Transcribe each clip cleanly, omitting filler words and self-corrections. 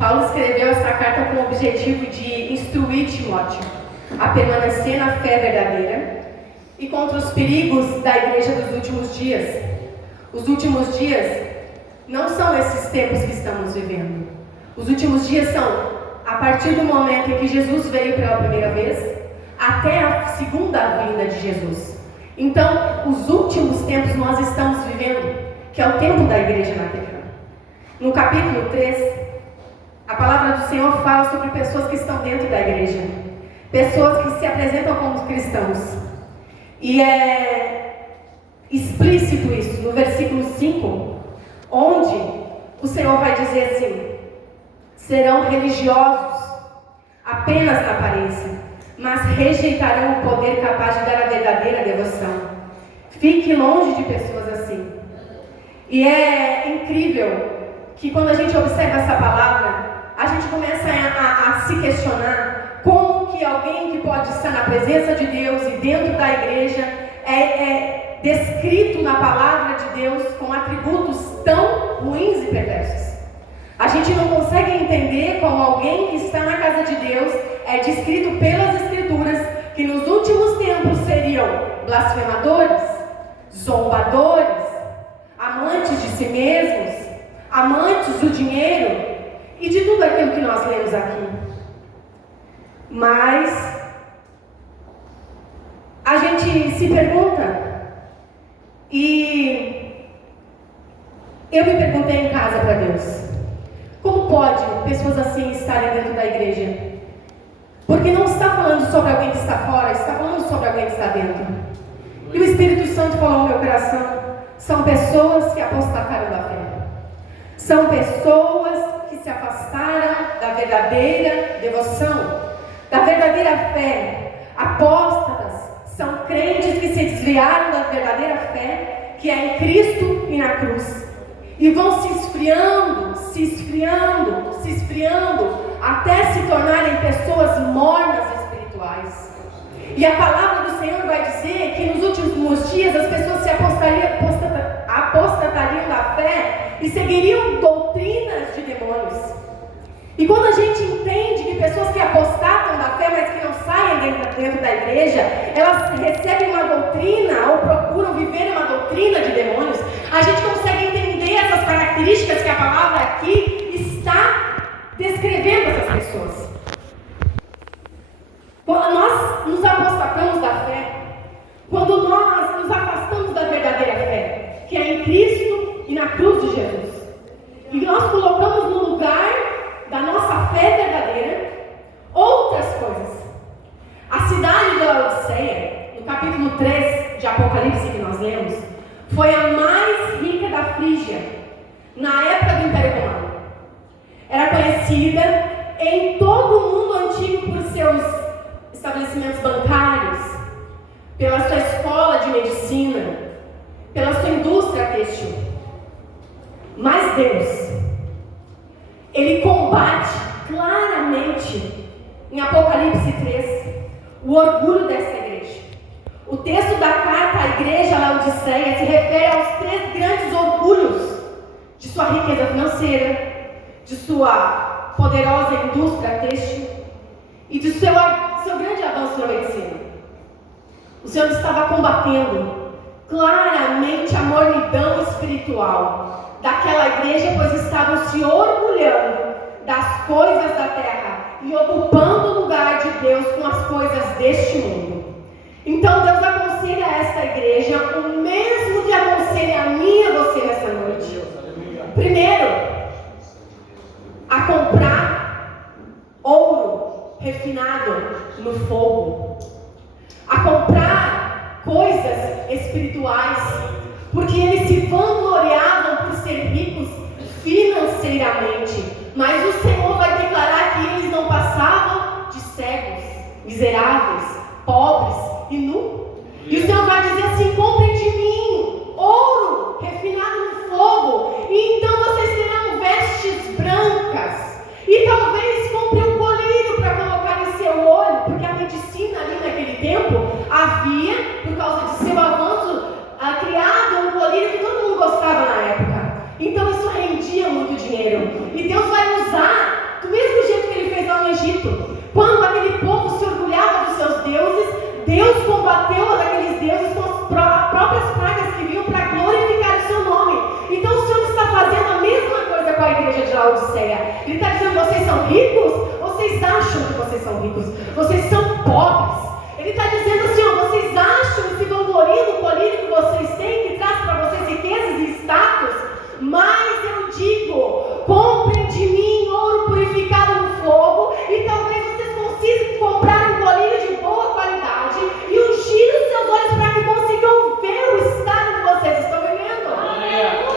Paulo escreveu essa carta com o objetivo de instruir Timóteo a permanecer na fé verdadeira e contra os perigos da igreja dos últimos dias. Os últimos dias não são esses tempos que estamos vivendo. Os últimos dias são a partir do momento em que Jesus veio pela primeira vez até a segunda vinda de Jesus. Então, os últimos tempos nós estamos vivendo, que é o tempo da igreja na terra. No capítulo 3, a palavra do Senhor fala sobre pessoas que estão dentro da igreja, pessoas que se apresentam como cristãos. E é explícito isso no versículo 5, onde o Senhor vai dizer assim: serão religiosos apenas na aparência, mas rejeitarão o poder capaz de dar a verdadeira devoção. Fique longe de pessoas assim. E é incrível que quando a gente observa essa palavra, a gente começa a se questionar como que alguém que pode estar na presença de Deus e dentro da igreja é descrito na palavra de Deus com atributos tão ruins e perversos. A gente não consegue entender como alguém que está na casa de Deus é descrito pelas Escrituras que nos últimos tempos seriam blasfemadores, zombadores, amantes de si mesmos, amantes do dinheiro e de tudo aquilo que nós lemos aqui. Mas a gente se pergunta, e eu me perguntei em casa para Deus: como pode pessoas assim estarem dentro da igreja? Porque não está falando sobre alguém que está fora, está falando sobre alguém que está dentro. E o Espírito Santo falou no meu coração: são pessoas que apostataram da fé. São pessoas que se afastaram da verdadeira devoção, da verdadeira fé. Apóstatas são crentes que se desviaram da verdadeira fé, que é em Cristo e na cruz. E vão se esfriando, até se tornarem pessoas mornas espirituais. E a palavra do Senhor vai dizer que nos últimos dias as pessoas se apostatariam da fé e seguiriam doutrinas de demônios. E quando a gente entende que pessoas que apostatam da fé, mas que não saem dentro da igreja, elas recebem uma doutrina ou procuram viver uma doutrina de demônios, a gente consegue entender essas características que a palavra aqui está descrevendo essas pessoas. Quando nós nos apostatamos da fé, quando nós nos afastamos da verdadeira fé, que é em Cristo e na cruz de Jesus, e nós colocamos no lugar da nossa fé verdadeira outras coisas. A cidade de Laodiceia, no capítulo 3 de Apocalipse que nós lemos, foi a mais rica da Frígia, na época do Império Romano. Era conhecida em todo o mundo antigo por seus estabelecimentos bancários, pela sua escola de medicina, pela sua indústria têxtil. Mas Deus, Ele combate claramente em Apocalipse 3 o orgulho dessa igreja. O texto da carta à igreja Laodiceia se refere aos 3 grandes orgulhos de sua riqueza financeira, de sua poderosa indústria têxtil e de seu grande avanço na medicina. O Senhor estava combatendo claramente a mornidão espiritual daquela igreja, pois estavam se orgulhando das coisas da terra e ocupando o lugar de Deus com as coisas deste mundo. Então Deus aconselha a esta igreja o mesmo que aconselha a mim e a você nessa noite. Primeiro, a comprar ouro refinado no fogo, a comprar coisas espirituais, porque eles se vangloriavam por ser ricos financeiramente, mas o Senhor vai declarar que eles não passavam de cegos, miseráveis, pobres e nus. E o Senhor vai dizer assim: comprem de mim ouro refinado no fogo, e então vocês terão vestes brancas, e talvez comprem um colírio para colocar em seu olho, porque a medicina ali naquele tempo havia, por causa de seu avanço, criado um colírio que todo mundo gostava na época. Então isso rendia muito dinheiro. E Deus vai usar Egito. Quando aquele povo se orgulhava dos seus deuses, Deus combateu aqueles deuses com as próprias pragas que vinham para glorificar o seu nome. Então o Senhor está fazendo a mesma coisa com a igreja de Laodiceia. Ele está dizendo: vocês são ricos? Vocês acham que vocês são ricos? Vocês são pobres. Ele está dizendo assim: ó, vocês acham e se vangloriam do colírio que vocês têm, que traz para vocês riquezas e status? Mas eu digo: comprem de mim ouro purificado no fogo, e talvez vocês consigam comprar um colírio de boa qualidade e ungir os seus olhos para que consigam ver o estado que vocês estão vivendo.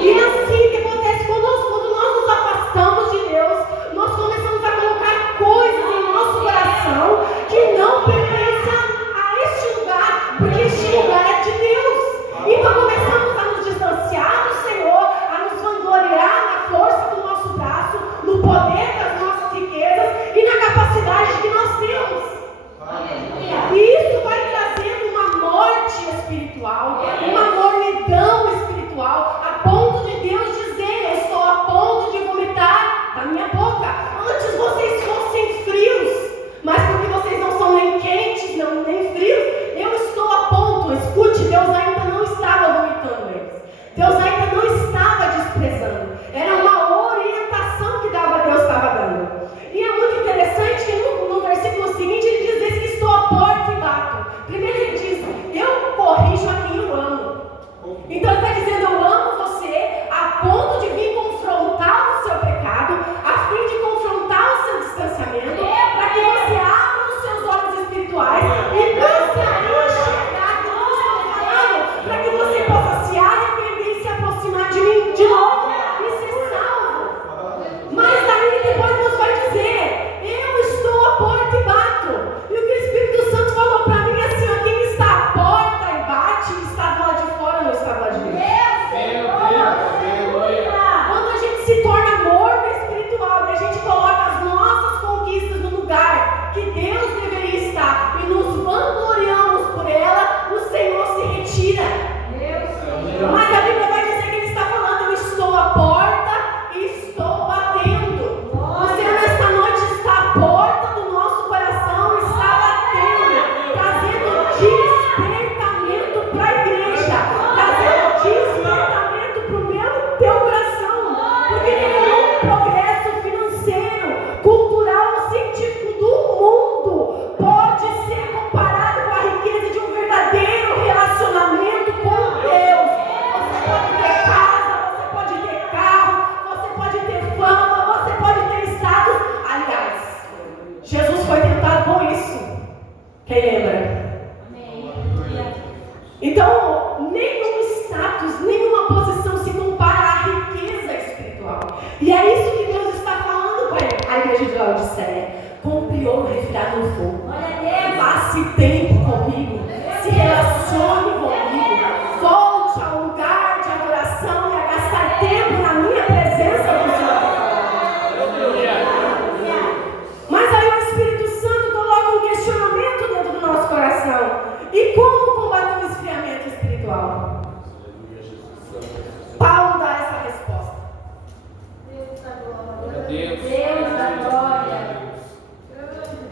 E é assim que acontece conosco. Quando nós nos afastamos de Deus, nós começamos a colocar coisas em nosso coração que não pertencem a este lugar, porque este lugar é de Deus. Então começamos a nos distanciar do Senhor, a nos vangloriar na força do nosso braço, no poder das nossas riquezas e na capacidade que nós temos. E isso vai trazendo uma morte espiritual, uma mornidão espiritual, a ponto de Deus dizer: eu estou a ponto de vomitar da minha boca. Antes vocês fossem frios, mas porque vocês não são nem quentes, nem frios, eu estou a ponto. Escute, Deus ainda não estava vomitando eles. Deus ainda não estava desprezando. Era uma orientação que Deus estava dando. E é muito interessante que no versículo seguinte ele diz que estou à porta e bato. Primeiro ele diz: eu corrijo a quem eu amo. Então ele está dizendo: eu amo você a ponto de vir confrontar o seu pecado, a fim de confrontar o seu distanciamento, para que você abra os seus olhos espirituais e passe a enxergar aquilo que eu estou falando, para que você possa se arrepender e se aproximar de mim de novo e ser salvo. Mas aí depois Deus vai dizer: eu estou à porta e bato. E o que o Espírito Santo falou para mim é assim: ó, quem está à porta e bate está do lado de fora, não está do lado de dentro. Quando a gente se torna morno espiritual e a gente coloca as nossas conquistas no lugar que Deus deveria estar e nos vangloriamos por ela, o Senhor se retira. Mas a Bíblia vai dizer que Ele está falando: eu estou à porta e estou batendo. O Senhor nesta noite está à porta do nosso coração, está batendo, trazendo despertamento para a igreja, trazendo despertamento para o meu e teu coração, porque nenhum progresso financeiro, cultural, científico do mundo pode ser comparado com a riqueza de um verdadeiro relacionamento com Deus. Você pode ter casa, você pode ter carro, você pode ter fama, você pode ter status. Aliás, Jesus foi tentado com isso. Quem lembra? Então, nenhum status, nenhuma posição se compara à riqueza espiritual. E é isso que Deus está falando com a igreja de Laodiceia: compre ouro refinado no fogo, passe tempo comigo, se relacione comigo, volte ao lugar de adoração e a gastar tempo na minha presença do Senhor. Mas aí o Espírito Santo coloca um questionamento dentro do nosso coração: e como combater o esfriamento espiritual? Paulo dá essa resposta.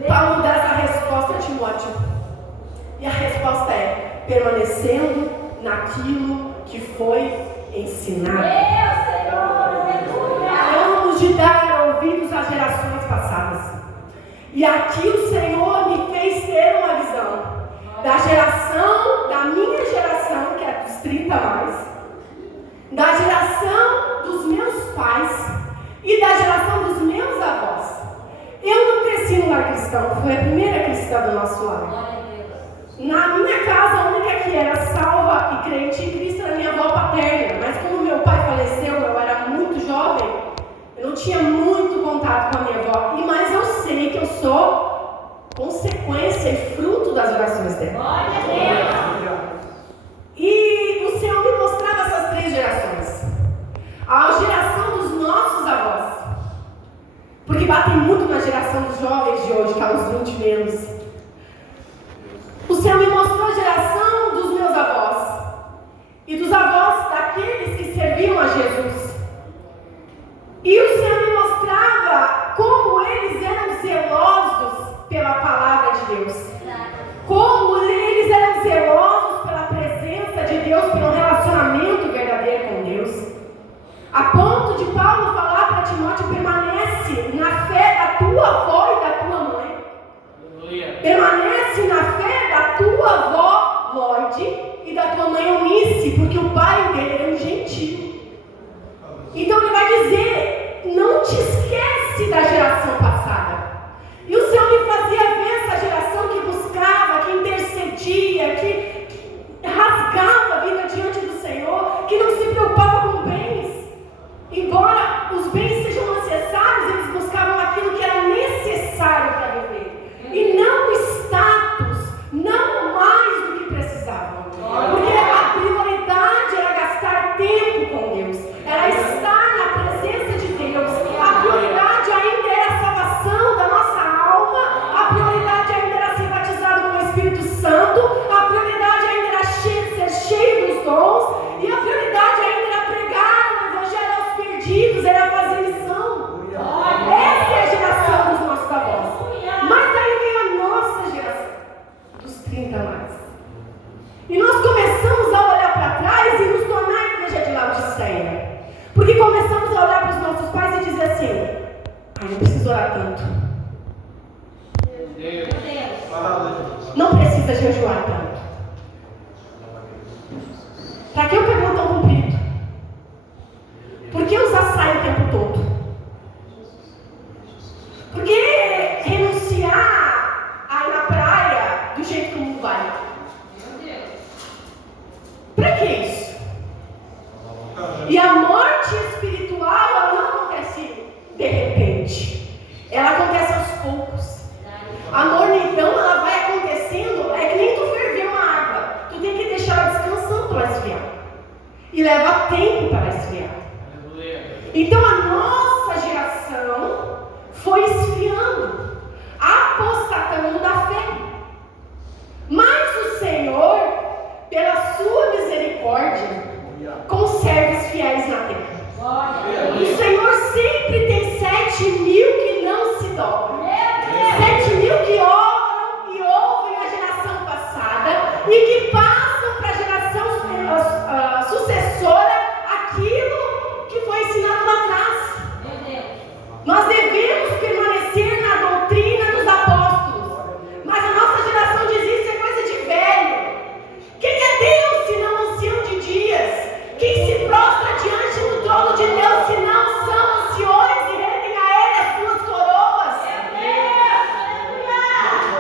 Paulo dá essa resposta a Timóteo. E a resposta é: permanecendo naquilo que foi ensinado. Paramos de dar ouvidos às gerações passadas. E aqui o Senhor me fez ter uma visão da geração, da minha geração, que é dos 30 mais, da geração dos meus pais e da geração dos meus avós. Eu não cresci no lar cristão, fui a primeira cristã do nosso lar. Na minha casa, a única que era salva e crente em Cristo era minha avó paterna. Mas como meu pai faleceu, eu era muito jovem, eu não tinha muito contato com a minha avó. Mas eu sei que eu sou consequência e fruto das orações dela. E o Senhor me mostrava essas 3 gerações. A geração dos nossos avós, porque batem muito na geração dos jovens de hoje, que há uns 20 menos. O Senhor me mostrou a geração dos meus avós e dos avós daqueles que serviam a Jesus. E o Senhor me mostrava como eles eram zelosos vai dizer: não te esquece da geração passada. E o Senhor me fazia ver essa geração que buscava, que intercedia, que rasgava a vida diante do Senhor, que não se preocupava com bens. Embora os bens sejam necessários, eles buscavam aquilo que era necessário para viver. E não o status, não mais do que precisavam. Porque a prioridade era gastar tempo com Deus, era estar na presença de Deus. A prioridade ainda era a salvação da nossa alma, a prioridade ainda era ser batizado com o Espírito Santo, a prioridade ainda era ser cheio dos dons, e a prioridade ainda era pregar o Evangelho aos perdidos, era fazer missão. Essa é a geração dos nossos avós. Mas daí veio a nossa geração, dos 30 mais. E nós começamos a olhar para trás e nos tornar a igreja de Laodiceia. Porque começamos a olhar para os nossos pais e dizer assim: ai, não preciso orar tanto. Não precisa jejuar tanto. Para que eu peguei o tão comprido? Por que usar saia o tempo todo? Por que renunciar a ir na praia do jeito que o mundo vai? Para que isso? E a morte espiritual, ela não acontece de repente. Ela acontece aos poucos. A mornidão, ela vai acontecendo, é que nem tu ferver uma água. Tu tem que deixar ela descansando para esfriar. E leva tempo para esfriar. Então a nossa geração foi esfriando, apostatando da fé. Mas o Senhor, pela sua misericórdia, conserva os fiéis na terra. O Senhor sempre tem 7.000 que não se dobram, 7.000 que oram e ouvem a geração passada e que passam para a geração sucessora aquilo que foi ensinado lá atrás. Nós devemos permanecer na doutrina dos apóstolos, mas a nossa geração diz: isso é coisa de velho. Quem é Deus se não ancião de dias? Quem se prostra diante do trono de Deus se não são anciões e rendem a Ele as suas coroas?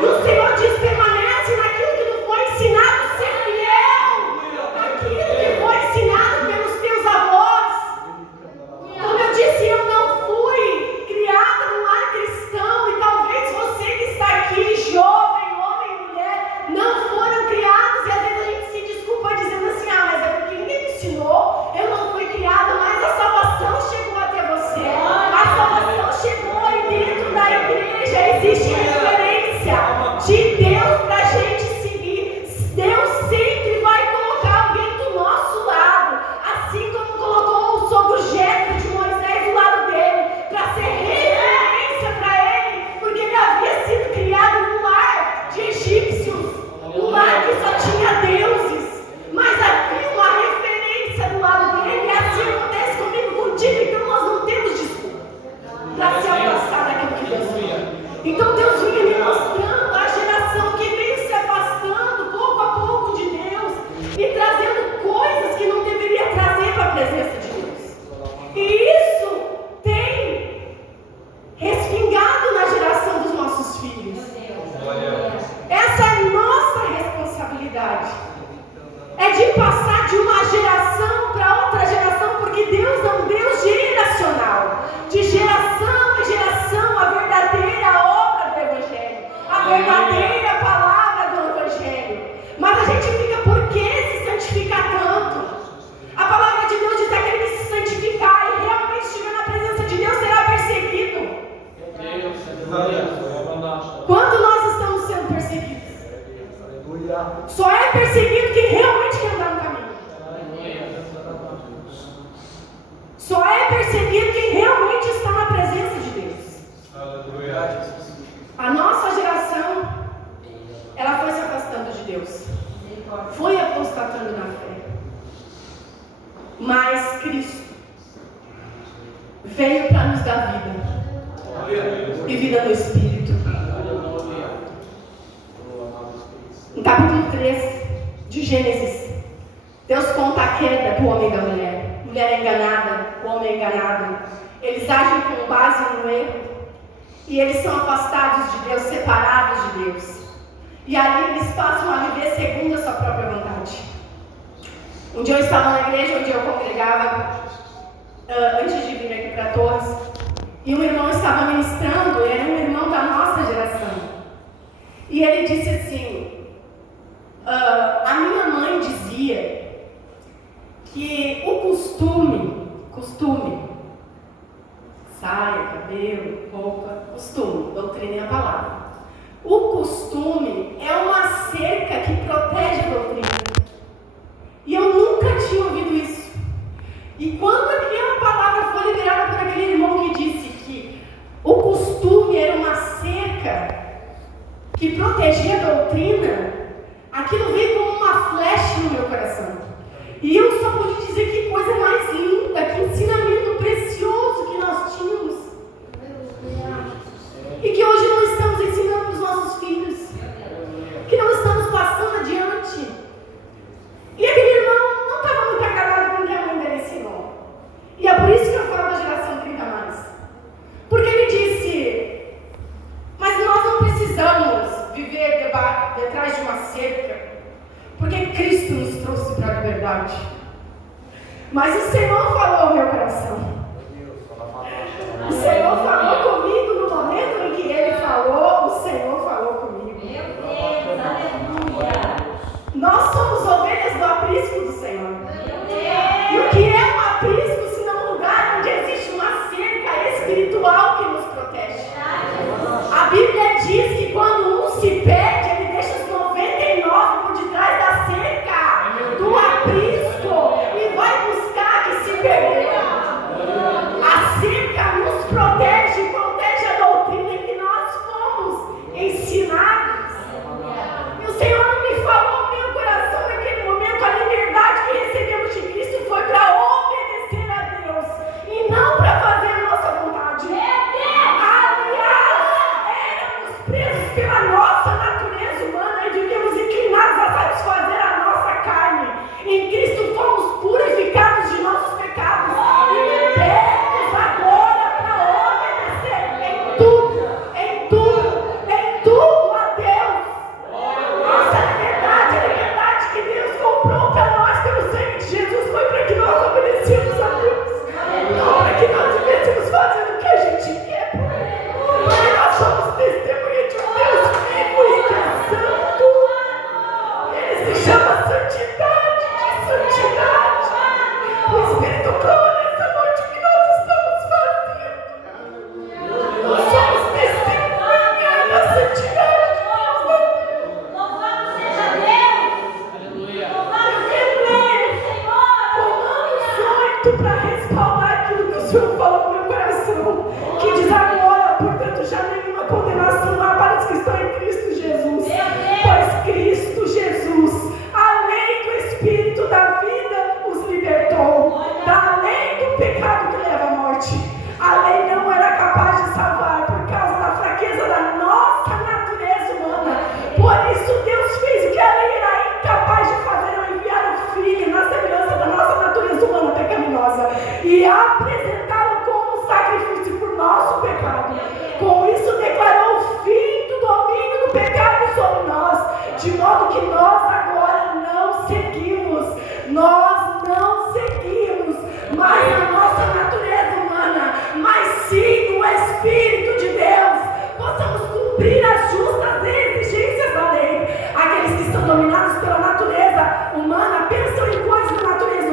E o Senhor diz: permanece naquilo que tu foi ensinado, ser fiel naquilo que foi ensinado pelos teus avós. Como eu disse, eu não fui criada num lar cristão, e talvez você que está aqui, jovem, homem e mulher, não foram criados, e às vezes a gente se desculpa dizendo assim: ah, mas é porque ninguém me ensinou, eu não fui criada, mas a salvação chegou até você. A salvação chegou, e dentro da igreja existe referência de Deus para a gente seguir. Deus sempre vai colocar alguém do nosso lado, assim como colocou o sogro Jetro de Moisés do lado dele, para ser referência para ele, porque ele havia sido criado num lar de egípcios, um lar que só tinha deuses, mas havia uma referência do lado dele. E assim acontece comigo, contigo. Então nós não temos desculpa para se afastar daquilo que Deus quer. Então Deus vinha me mostrando a geração que veio se afastando pouco a pouco de Deus e trazendo coisas que não deveria trazer para a presença de Deus. E isso tem respingado na geração dos nossos filhos. Essa é a nossa responsabilidade. É de passar de uma geração para outra geração, porque Deus é um Deus geracional. De geração em geração, a verdadeira obra do Evangelho, a verdadeira palavra do Evangelho. Mas a gente fica: por que se santificar tanto? A palavra de Deus diz que aquele que se santificar e realmente estiver na presença de Deus será perseguido. Quando nós estamos sendo perseguidos? Só é perseguido quem realmente quer andar no caminho. Só é perseguido quem realmente está na presença de Deus. A nossa geração, ela foi se afastando de Deus, foi apostatando na fé. Mas Cristo veio para nos dar vida, e vida no Espírito. No capítulo 3 de Gênesis, Deus conta a queda do homem e da mulher. mulher enganada, o homem enganado. Eles agem com base no erro. E eles são afastados de Deus, separados de Deus. E ali eles passam a viver segundo a sua própria vontade. Um dia eu estava na igreja onde eu congregava, antes de vir aqui para Torres, e um irmão estava ministrando, era um irmão da nossa geração. E ele disse assim, a minha mãe dizia que o costume, saia, cabelo, roupa, costume, doutrina é a palavra. O costume é uma cerca que protege a doutrina. E eu nunca tinha ouvido isso. E quando aquela palavra foi liberada por aquele irmão que disse que o costume era uma cerca que protegia a doutrina, aquilo veio como uma flecha no meu coração. E eu só pude dizer que coisa mais linda, que ensinamento precioso que nós tínhamos. E que hoje não estamos ensinando para os nossos filhos. Que não estamos passando adiante. E aquele irmão não estava muito agarrado com o que a mãe dele ensinou. E é por isso que eu falo da geração 30+. Porque ele disse, mas nós não precisamos viver detrás de uma cerca, porque Cristo nos trouxe para a liberdade. Mas o Senhor falou ao meu coração. O Senhor falou comigo no momento em que Ele falou, o Senhor falou comigo. Meu Deus, aleluia. Nós somos ovelhas do aprisco do Senhor. E o que é um aprisco, se não um lugar onde existe uma cerca espiritual que nos protege? A Bíblia diz que quando um se perde, ele deixa os 99 por detrás da cerca do aprisco e vai buscar que se perdeu. A cerca nos protege a doutrina em que nós fomos ensinados. E o Senhor não me falou no meu coração naquele momento, a liberdade que recebemos de Cristo foi para obedecer a Deus e não para fazer a nossa vontade. Aliás, éramos presos pela nossa natureza humana e vivíamos inclinados a satisfazer a nossa carne. Em Cristo fomos purificados de nossos pecados e libertos agora para obedecer em tudo a Deus. Nossa liberdade, a liberdade que Deus comprou para nós pelo sangue de Jesus foi para que nós obedecêssemos a Deus. Não para que nós estivéssemos fazendo o que a gente quer por Ele. Porque nós somos testemunha de um Deus vivo e que é santo. Ele se chama santidade, de santidade. O Espírito clama nessa noite que nós estamos fazendo. Nós somos testemunha da santidade. Louvado seja Deus! Louvado seja Deus, Senhor! Romanos 8 para respaldar aquilo que o Senhor falou no meu coração. Que diz agora, portanto, já nenhuma condenação há para os que estão em Cristo Jesus. Pois Cristo Jesus, a lei do Espírito da vida, os libertou da lei do pecado que leva à morte. A lei não era capaz de salvar por causa da fraqueza da nossa natureza humana. Por isso Deus fez o que a lei era incapaz de fazer ao enviar o Filho na semelhança da nossa natureza humana pecaminosa e apresentá-lo como sacrifício por nosso pecado. Com isso declarou o fim do domínio do pecado sobre nós, de modo que nós